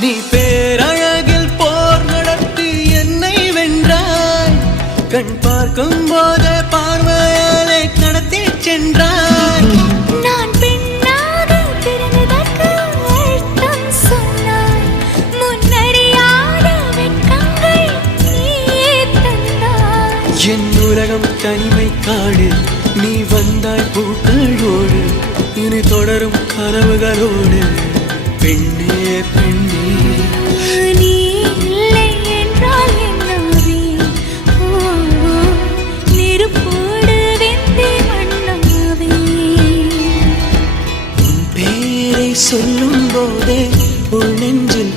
நீ பேரழகில் போர் நடத்தி என்னை வென்றாய். கண் பார்க்கும் போதே பார்வையாலே கடத்தி சென்றாய். நான் பெண்ணாக பிறந்ததற்கு அர்த்தம் சொன்னாய். முன்னறியாத வெட்கங்கள் நீயே தந்தாய். என் உலகம் தனிமை காடு. நீ வந்தாய் பூக்களோடு. இனி தொடரும் கனவுகளோடு. பெண்ணே பெண்ணே நீ இல்லை என்றால் என்னாவே? நெருப்போடு வெந்தே மண்ணாவே. உன் பேரை சொல்லும் போதே உள் நெஞ்சில்